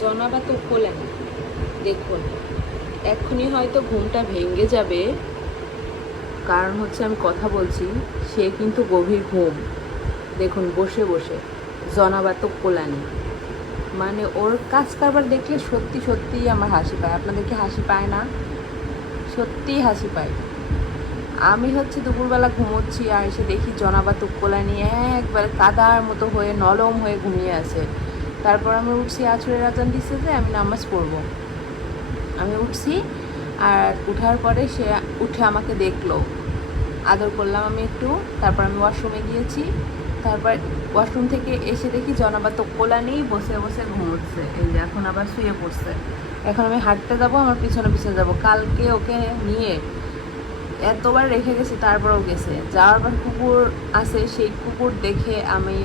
জনাবা তো খোলেন, দেখুন এক্ষুনি হয়তো ঘুমটা ভেঙে যাবে, কারণ হচ্ছে আমি কথা বলছি, সে কিন্তু গভীর ঘুম। দেখুন বসে বসে জনাবা তো কোলানি, মানে ওর কাজ কারবার দেখলে সত্যি সত্যিই আমার হাসি পায়। আপনাদের কি হাসি পায় না? সত্যিই হাসি পায়। আমি হচ্ছে দুপুরবেলা ঘুমোচ্ছি আর এসে দেখি জনাবা তুক্কলা নিয়ে একবার কাদার মতো হয়ে নরম হয়ে ঘুমিয়ে আছে। তারপর আমি উঠছি, আছরের আজান দিচ্ছে যে আমি নামাজ পড়বো। আমি উঠছি, আর উঠার পরে সে উঠে আমাকে দেখলো, আদর করলাম আমি একটু। তারপর আমি ওয়াশরুমে গিয়েছি। তারপর ওয়াশরুম থেকে এসে দেখি জনাবা তো কোলা নেই, বসে বসে ঘুমোচ্ছে। এই যে এখন আবার শুয়ে পড়ছে। এখন আমি হাঁটতে যাবো, আমার পিছনে পিছনে যাবো। কালকে ওকে নিয়ে এতবার রেখে গেছি, তারপরেও গেছে। যাওয়ার পর কুকুর আছে, সেই কুকুর দেখে আমি